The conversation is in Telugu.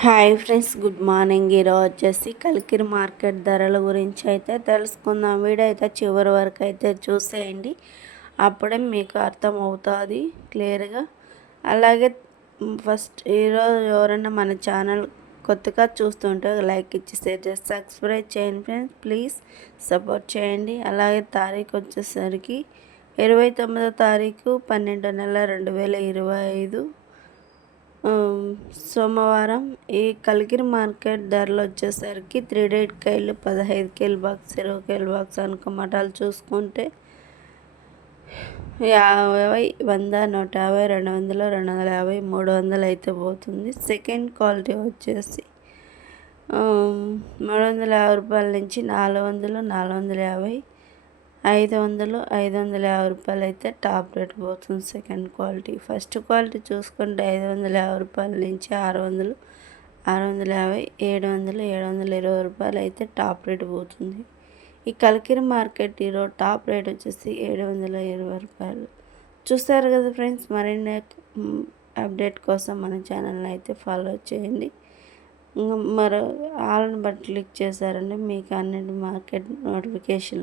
Hi friends good morning. ఈరోజు వచ్చేసి కలికిరి మార్కెట్ ధరల గురించి అయితే తెలుసుకుందాం. వీడియో అయితే చివరి వరకు అయితే చూసేయండి. అప్పుడే మీకు అర్థం అవుతుంది క్లియర్గా. అలాగే ఫస్ట్ ఈరోజు ఎవరైనా మన ఛానల్ కొత్తగా చూస్తుంటే లైక్ ఇచ్చి షేర్ చేసి సబ్స్క్రైబ్ చేయండి ఫ్రెండ్స్. ప్లీజ్ సపోర్ట్ చేయండి. అలాగే తారీఖు వచ్చేసరికి ఇరవై తొమ్మిదో తారీఖు పన్నెండు నెల రెండు వేల ఇరవై ఐదు. సోమవారం ఈ కలిగిరి మార్కెట్ ధరలు వచ్చేసరికి త్రీ డేట్ కాయలు పదహైదు కేలు బాక్స్ ఇరవై కేలు బాక్స్ అనుకో మటాలు చూసుకుంటే యాభై వంద నూట యాభై రెండు వందలు రెండు వందల యాభై మూడు వందలు అయితే పోతుంది. సెకండ్ క్వాలిటీ వచ్చేసి మూడు వందల యాభై రూపాయల నుంచి నాలుగు వందలు నాలుగు వందల యాభై ఐదు వందలు ఐదు వందల యాభై రూపాయలు అయితే టాప్ రేట్ పోతుంది సెకండ్ క్వాలిటీ. ఫస్ట్ క్వాలిటీ చూసుకుంటే ఐదు వందల యాభై రూపాయల నుంచి ఆరు వందలు ఆరు వందల యాభై ఏడు వందలు ఏడు వందల ఇరవై రూపాయలు అయితే టాప్ రేట్ పోతుంది. ఈ కలికిరి మార్కెట్ ఈరోజు టాప్ రేట్ వచ్చేసి ఏడు వందల ఇరవై రూపాయలు. చూస్తారు కదా ఫ్రెండ్స్ మరిన్ని అప్డేట్ కోసం మన ఛానల్ని అయితే ఫాలో చేయండి. మరో ఆల్ని బట్టి క్లిక్ చేశారంటే మీకు అన్నిటి మార్కెట్ నోటిఫికేషన్